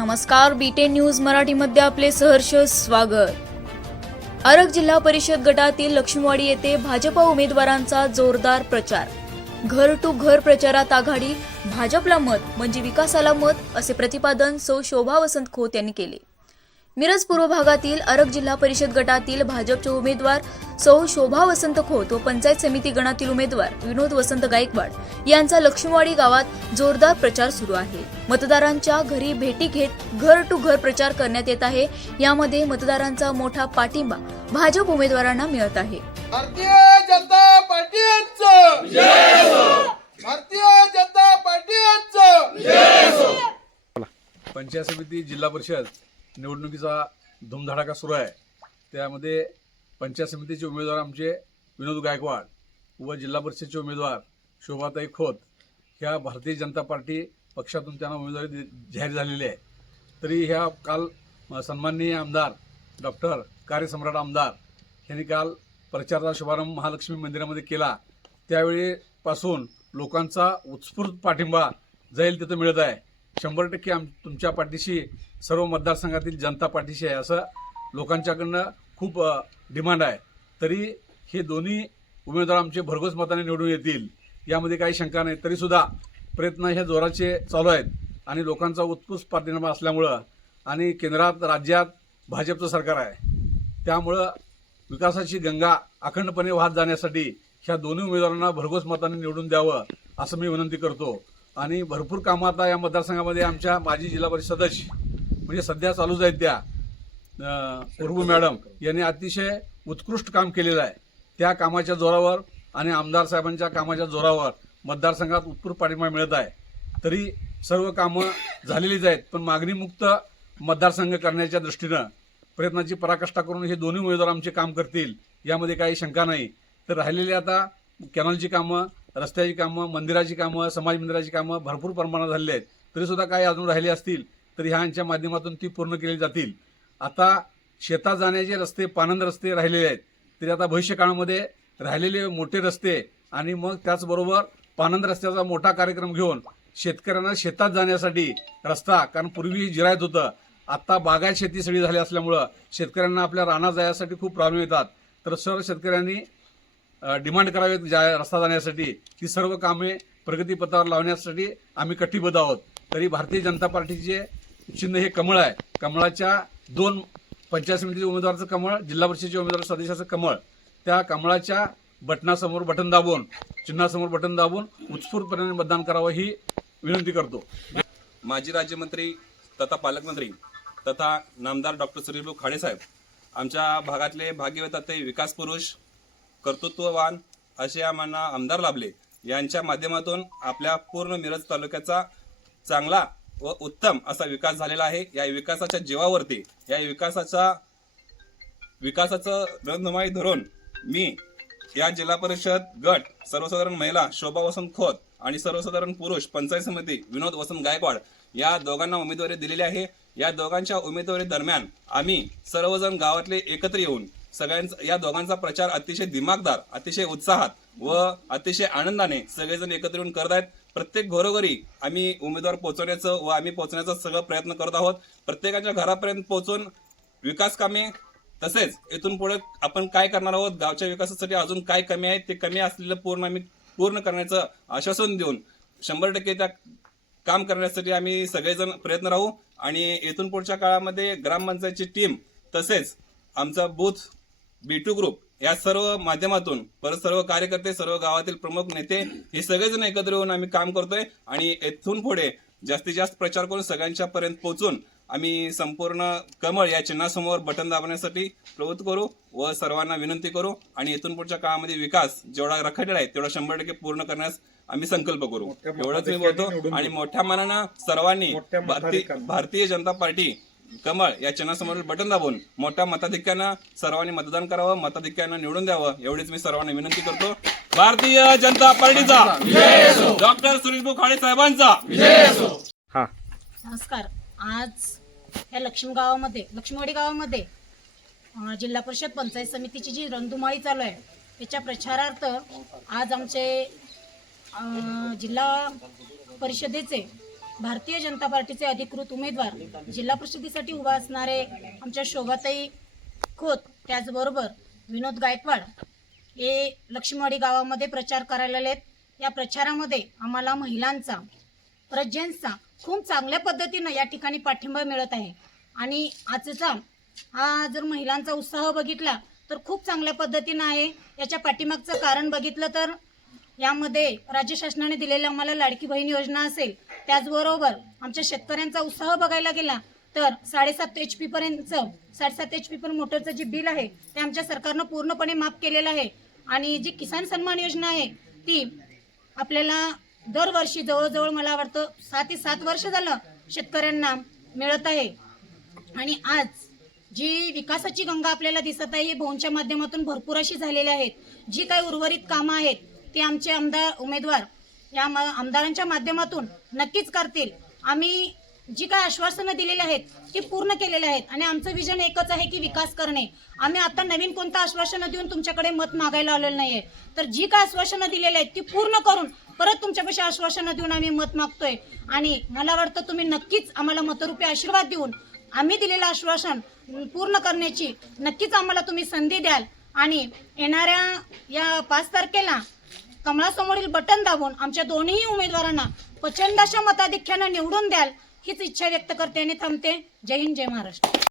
नमस्कार, beaten news मराठीमध्ये आपले सहर्ष स्वागत. आरग जिल्हा परिषद गटातील लक्ष्मीवाडी येथे भाजपा उमेदवारांचा जोरदार प्रचार. घर टू घर प्रचारात आघाडी, भाजपला मत म्हणजे विकासाला मत, असे प्रतिपादन सौ शोभा वसंत खोत यांनी केले. मिरज पूर्व भागातील आरग जिल्हा परिषद गटातील भाजपचे उमेदवार सौ शोभा वसंत खोत व पंचायत समिती गणातील उमेदवार विनोद वसंत गायकवाड यांचा लक्ष्मीवाडी गावात जोरदार प्रचार सुरू आहे. मतदारांच्या घरी भेटी घेत घर टू घर प्रचार करण्यात येत आहे. यामध्ये मतदारांचा मोठा पाठिंबा भाजप उमेदवारांना मिळत आहे. भारतीय जनता पार्टीचं जय हो. भारतीय जनता पार्टीचं जय हो. पंचायत समिती जिल्हा परिषद निवडणुकीचा धुमधडाका सुरू आहे. त्यामध्ये पंचायत समितीचे उमेदवार आमचे विनोद गायकवाड व जिल्हा परिषदेचे उमेदवार शोभाताई खोत ह्या भारतीय जनता पार्टी पक्षातून त्यांना उमेदवारी जाहीर झालेली आहे. तरी ह्या काल सन्माननीय आमदार डॉक्टर कार्यसम्राट आमदार यांनी काल प्रचाराचा शुभारंभ महालक्ष्मी मंदिरामध्ये केला. त्यावेळीपासून लोकांचा उत्स्फूर्त पाठिंबा जाईल तिथं मिळत आहे. 100% तुमच्या पाठीशी सर्व मतदारसंघातील जनता पाठीशी आहे असं लोकांच्याकडनं खूप डिमांड आहे. तरी हे दोन्ही उमेदवार आमचे भरघोस मताने निवडून येतील यामध्ये काही शंका नाही. तरीसुद्धा प्रयत्न हे जोराचे चालू आहेत आणि लोकांचा उत्कृष्ट पाठिंबा असल्यामुळं आणि केंद्रात राज्यात भाजपचं सरकार आहे, त्यामुळं विकासाची गंगा अखंडपणे वाहत जाण्यासाठी ह्या दोन्ही उमेदवारांना भरघोस मताने निवडून द्यावं असं मी विनंती करतो. आणि भरपूर कामं आता या मतदारसंघामध्ये आमच्या माजी जिल्हा परिषद सदस्य म्हणजे सध्या चालूच आहेत त्या उर्बू मॅडम यांनी अतिशय उत्कृष्ट काम केलेलं आहे. त्या कामाच्या जोरावर आणि आमदार साहेबांच्या कामाच्या जोरावर मतदारसंघात उत्स्फूर्त पाठिंबा मिळत आहे. तरी सर्व कामं झालेलीच आहेत, पण मागणीमुक्त मतदारसंघ करण्याच्या दृष्टीनं प्रयत्नाची पराकाष्ठा करून हे दोन्ही उमेदवार आमचे काम करतील यामध्ये काही शंका नाही. तर राहिलेली आता कॅनलची कामं, रस्त्याची कामं, मंदिराची कामं, समाज मंदिराची कामं भरपूर प्रमाणात झालेली आहेत. तरीसुद्धा काही अजून राहिले असतील तर ह्यांच्या माध्यमातून ती पूर्ण केली जातील. आता शेतात जाण्याचे रस्ते, पानंद रस्ते राहिलेले आहेत. तरी आता भविष्य काळामध्ये राहिलेले मोठे रस्ते आणि मग त्याचबरोबर पानंद रस्त्याचा मोठा कार्यक्रम घेऊन शेतकऱ्यांना शेतात जाण्यासाठी रस्ता, कारण पूर्वी जिरायत होतं, आता बागायत शेती सगळी झाली असल्यामुळं शेतकऱ्यांना आपल्या रानात जाण्यासाठी खूप प्रॉब्लेम येतात. तर सर्व शेतकऱ्यांनी डिमांड करावेत रस्ता जाण्यासाठी. ती सर्व कामे प्रगतीपथावर लावण्यासाठी आम्ही कटिबद्ध आहोत. तरी भारतीय जनता पार्टीचे चिन्ह हे कमळ आहे. कमळाच्या 2 पंचायत समितीचे उमेदवाराचं कमळ, जिल्हा परिषदेचे उमेदवार सदस्याचं कमळ, त्या कमळाच्या बटनासमोर बटन दाबून, चिन्हासमोर बटन दाबून उत्स्फूर्तपणे मतदान करावं ही विनंती करतो. माजी राज्यमंत्री तथा पालकमंत्री तथा नामदार डॉक्टर सुरेशभाऊ खाडे साहेब आमच्या भागातले भाग्यवताते विकास पुरुष, कर्तृत्ववान असे आम्हाला आमदार लाभले. यांच्या माध्यमातून आपल्या पूर्ण मिरज तालुक्याचा चांगला व उत्तम असा विकास झालेला आहे. या विकासाच्या जीवावरती, या विकासाचं रणधुमाळी धरून मी या जिल्हा परिषद गट सर्वसाधारण महिला शोभा वसंत खोत आणि सर्वसाधारण पुरुष पंचायत समिती विनोद वसंत गायकवाड या दोघांना उमेदवारी दिलेली आहे. या दोघांच्या उमेदवारी दरम्यान आम्ही सर्वजण गावातले एकत्र येऊन सगळ्यांचा, या दोघांचा प्रचार अतिशय दिमागदार, अतिशय उत्साहात व अतिशय आनंदाने सगळेजण एकत्र येऊन करत आहेत. प्रत्येक घरोघरी आम्ही उमेदवार पोहोचवण्याचं व आम्ही पोहोचण्याचा सगळं प्रयत्न करत आहोत. प्रत्येकाच्या घरापर्यंत पोहोचून विकास कामे, तसेच इथून पुढे आपण काय करणार आहोत, गावच्या विकासासाठी अजून काय कमी आहे ते कमी असलेलं आम्ही पूर्ण करण्याचं आश्वासन देऊन 100% त्या काम करण्यासाठी आम्ही सगळेजण प्रयत्न राहू. आणि इथून पुढच्या काळामध्ये ग्रामपंचायतची टीम तसेच आमचा बूथ B2 ग्रुप या सर्व माध्यमातून परत सर्व कार्यकर्ते, सर्व गावातील प्रमुख नेते हे सगळेजण एकत्र येऊन आम्ही काम करतोय. आणि इथून पुढे जास्तीत जास्त प्रचार करून सगळ्यांच्या पर्यंत पोहोचून आम्ही संपूर्ण कमळ या चिन्हासमोर बटन दाबण्यासाठी प्रवृत्त करू व सर्वांना विनंती करू. आणि इथून पुढच्या काळामध्ये विकास जेवढा रखडलेला आहे तेवढा 100% पूर्ण करण्यास आम्ही संकल्प करू. एवढंच मी बोलतो. आणि मोठ्या मनानं सर्वांनी भारतीय जनता पार्टी कमळ या चिन्हासमोर बटन दाबून मोठ्या मताधिक्यानं सर्वांनी मतदान करावं, मताधिक्यानं निवडून द्यावं एवढीच मी सर्वांना विनंती करतो. भारतीय जनता पार्टीचा डॉक्टर सुरेशभाऊ खाडे साहेबांचा. नमस्कार. आज या लक्ष्मीवाडी गावामध्ये जिल्हा परिषद पंचायत समितीची जी रणधुमाळी चालू आहे त्याच्या प्रचारार्थ आज आमचे जिल्हा परिषदेचे भारतीय जनता पार्टीचे अधिकृत उमेदवार जिल्हा परिषदेसाठी उभा असणारे आमच्या शोभाताई खोत, त्याचबरोबर विनोद गायकवाड हे लक्ष्मीवाडी गावामध्ये प्रचार करायला आलेत. या प्रचारामध्ये आम्हाला महिलांचा, जेंट्सचा खूप चांगल्या पद्धतीनं या ठिकाणी पाठिंबा मिळत आहे. आणि आजचा हा जर महिलांचा उत्साह बघितला तर खूप चांगल्या पद्धतीनं आहे. याच्या पाठीमागचं कारण बघितलं तर यामध्ये राज्य शासनाने दिलेलं आम्हाला लाडकी बहीण योजना असेल, त्याचबरोबर आमच्या शेतकऱ्यांचा उत्साह बघायला गेला तर 7.5 HP पर्यंतचं 7.5 HP पर्यंत मोटरचं जे बिल आहे ते आमच्या सरकारनं पूर्णपणे माफ केलेलं आहे. आणि जी किसान सन्मान योजना आहे ती आपल्याला दरवर्षी जवळजवळ मला वाटतं 6 ते 7 वर्ष झालं शेतकऱ्यांना मिळत आहे. आणि आज जी विकासाची गंगा आपल्याला दिसत आहे ही भवनच्या माध्यमातून भरपूर अशी झालेली आहेत. जी काही उर्वरित कामं आहेत ती आमचे उमेदवार या आमदारांच्या माध्यमातून नक्कीच करतील. आम्ही जी काही आश्वासनं दिलेली आहेत ती पूर्ण केलेली आहेत आणि आमचं विजन एकच आहे की विकास करणे. आम्ही आता नवीन कोणतं आश्वासनं देऊन तुमच्याकडे मत मागायला आलेलं नाहीये, तर जी काय आश्वासनं दिलेली आहेत ती पूर्ण करून परत तुमच्यापाशी आश्वासनं देऊन आम्ही मत मागतोय. आणि मला वाटतं तुम्ही नक्कीच आम्हाला मतरूपी आशीर्वाद देऊन आम्ही दिलेलं आश्वासन पूर्ण करण्याची नक्कीच आम्हाला तुम्ही संधी द्याल. आणि येणाऱ्या या 5 तारखेला कमळासमोरील बटन दाबून आमच्या दोन्ही उमेदवारांना प्रचंड अशा मताधिक्यानं निवडून द्याल हीच इच्छा व्यक्त करते आणि थांबते. जय हिंद, जय महाराष्ट्र.